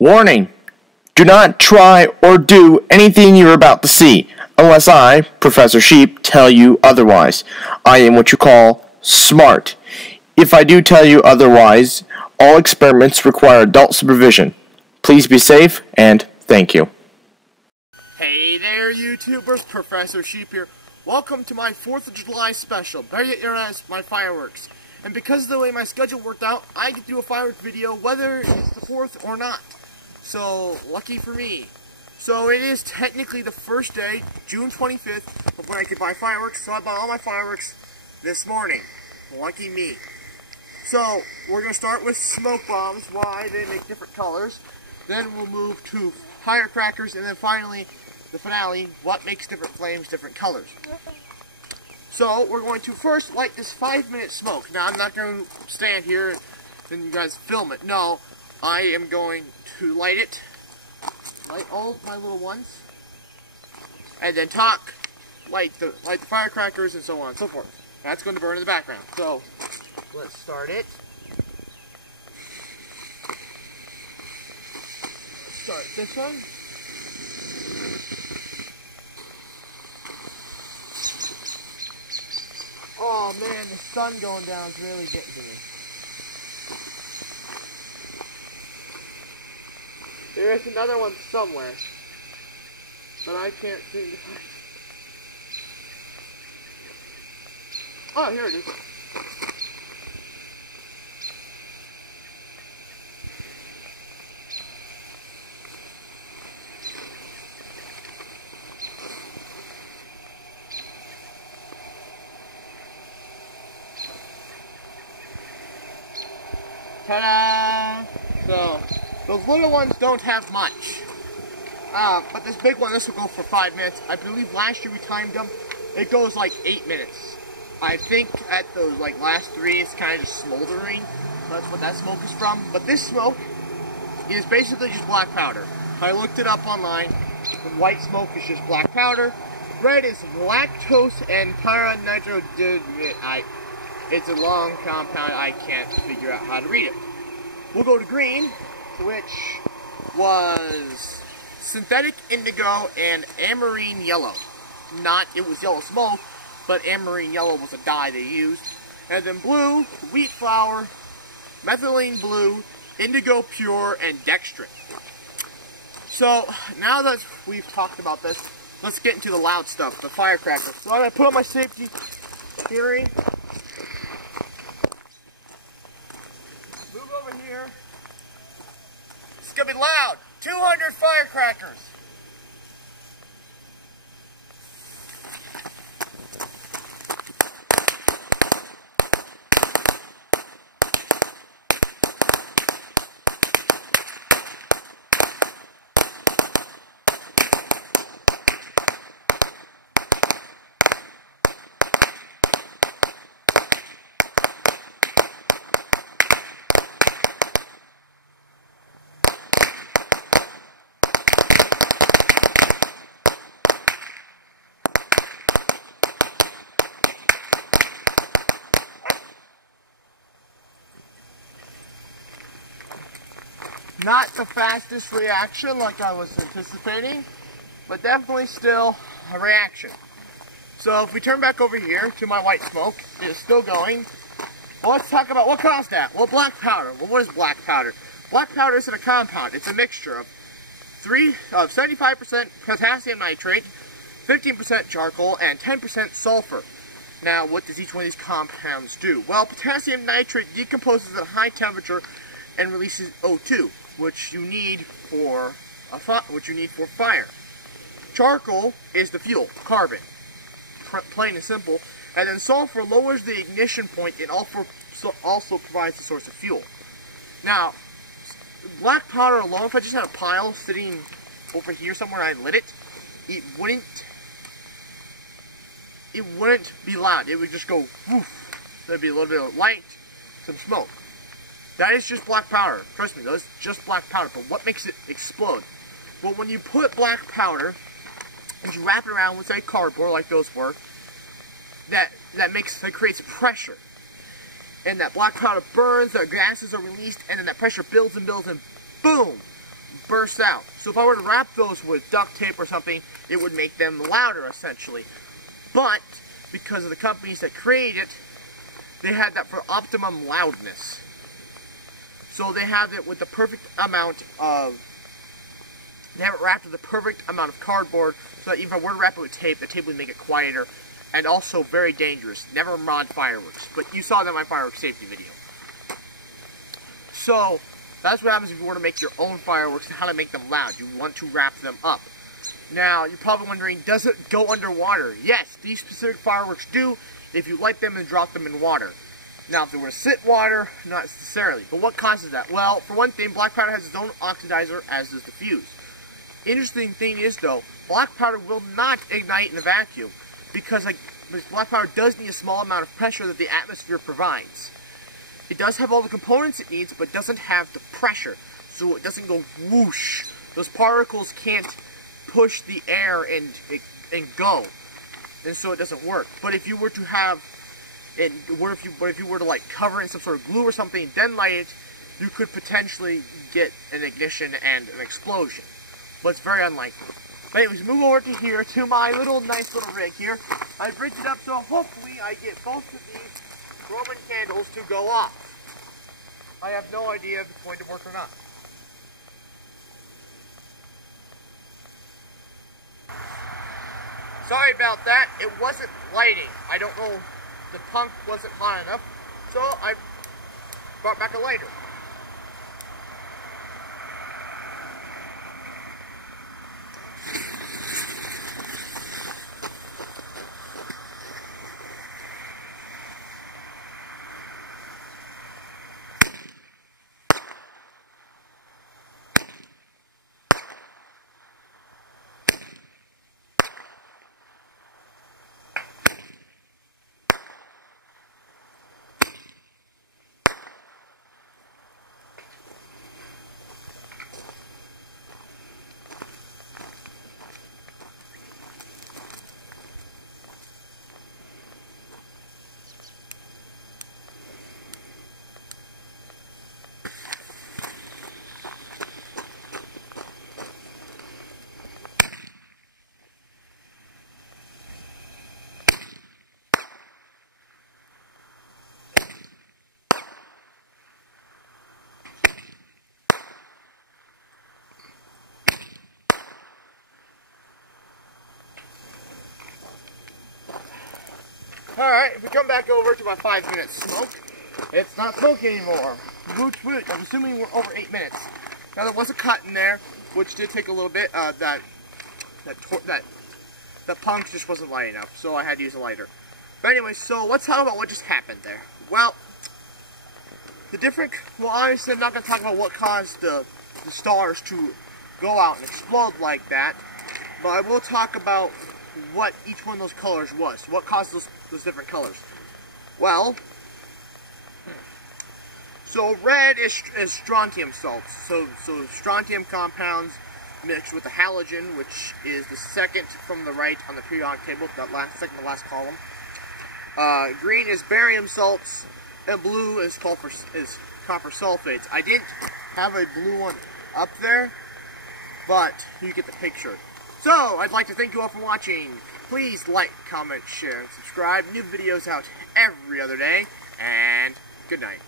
Warning! Do not try or do anything you're about to see, unless I, Professor Sheep, tell you otherwise. I am what you call smart. If I do tell you otherwise, all experiments require adult supervision. Please be safe, and thank you. Hey there, YouTubers, Professor Sheep here. Welcome to my 4th of July special, better yet known as my fireworks. And because of the way my schedule worked out, I get to do a fireworks video whether it's the 4th or not. So, lucky for me. So it is technically the first day, June 25th, of when I could buy fireworks. So I bought all my fireworks this morning. Lucky me. So, we're going to start with smoke bombs, why they make different colors. Then we'll move to firecrackers, and then finally, the finale, what makes different flames different colors. So, we're going to first light this 5-minute smoke. Now, I'm not going to stand here and you guys film it. No, I am going to light it, light all my little ones, and then talk, light the firecrackers, and so on and so forth. That's going to burn in the background. So, let's start it. Let's start this one. Oh man, the sun going down is really getting to me. There's another one somewhere, but I can't seem to find it. Oh, here it is. Ta-da! So, those little ones don't have much. But this big one, this will go for 5 minutes. I believe last year we timed them. It goes like 8 minutes. I think at those last 3, it's kind of just smoldering. That's what that smoke is from. But this smoke is basically just black powder. I looked it up online. The white smoke is just black powder. Red is lactose and pyranitrodimate. It's a long compound. I can't figure out how to read it. We'll go to green, which was synthetic indigo and amarine yellow. It was yellow smoke, but amarine yellow was a dye they used. And then blue, wheat flour, methylene blue, indigo pure, and dextrin. So, now that we've talked about this, let's get into the loud stuff, the firecracker. So I'm going to put on my safety hearing. Move over here. It's going to be loud. 200 firecrackers. Not the fastest reaction like I was anticipating, but definitely still a reaction. So if we turn back over here to my white smoke, it is still going. Well, let's talk about what caused that. Well, black powder. Well, what is black powder? Black powder isn't a compound. It's a mixture of 75% potassium nitrate, 15% charcoal, and 10% sulfur. Now, what does each one of these compounds do? Well, potassium nitrate decomposes at a high temperature and releases O2, which you need for fire. Charcoal is the fuel, carbon, plain and simple. And then sulfur lowers the ignition point and also provides the source of fuel. Now, black powder alone, if I just had a pile sitting over here somewhere and I lit it, it wouldn't be loud. It would just go woof. There'd be a little bit of light, some smoke. That is just black powder. Trust me, that's just black powder. But what makes it explode? Well, when you put black powder and you wrap it around with, say, cardboard like those were, that creates pressure. And that black powder burns, the gases are released, and then that pressure builds and builds, and boom! burst out. So if I were to wrap those with duct tape or something, it would make them louder, essentially. But because of the companies that create it, they had that for optimum loudness. So they have it with the perfect amount of, they have it wrapped with the perfect amount of cardboard, so that even if I were to wrap it with tape, the tape would make it quieter, and also very dangerous. Never mod fireworks, but you saw that in my fireworks safety video. So that's what happens if you were to make your own fireworks and how to make them loud. You want to wrap them up. Now, you're probably wondering, does it go underwater? Yes, these specific fireworks do if you light them and drop them in water. Now, if they were to sit water, not necessarily. But what causes that? Well, for one thing, black powder has its own oxidizer, as does the fuse. Interesting thing is, though, black powder will not ignite in a vacuum because black powder does need a small amount of pressure that the atmosphere provides. It does have all the components it needs, but doesn't have the pressure, so it doesn't go whoosh. Those particles can't push the air and go, and so it doesn't work. But if you were to have it, if you were to like cover it in some sort of glue or something, then light it, you could potentially get an ignition and an explosion. But it's very unlikely. But anyways, move over to here, to my nice little rig here. I've rigged it up so hopefully I get both of these Roman candles to go off. I have no idea if it's going to work or not. Sorry about that, it wasn't lighting. I don't know, the punk wasn't hot enough, so I brought back a lighter. Alright, if we come back over to my 5-minute smoke, it's not smoking anymore. Woot woot, I'm assuming we're over 8 minutes. Now there was a cut in there, which did take a little bit, that punk just wasn't light enough, so I had to use a lighter. But anyway, so let's talk about what just happened there. Well, obviously I'm not going to talk about what caused the stars to go out and explode like that, but I will talk about what each one of those colors was. What caused those different colors? Well, so red is strontium salts. So strontium compounds mixed with the halogen, which is the second from the right on the periodic table, second to last column. Green is barium salts, and blue is copper sulfates. I didn't have a blue one up there, but you get the picture. So, I'd like to thank you all for watching. Please like, comment, share, and subscribe. New videos out every other day. And good night.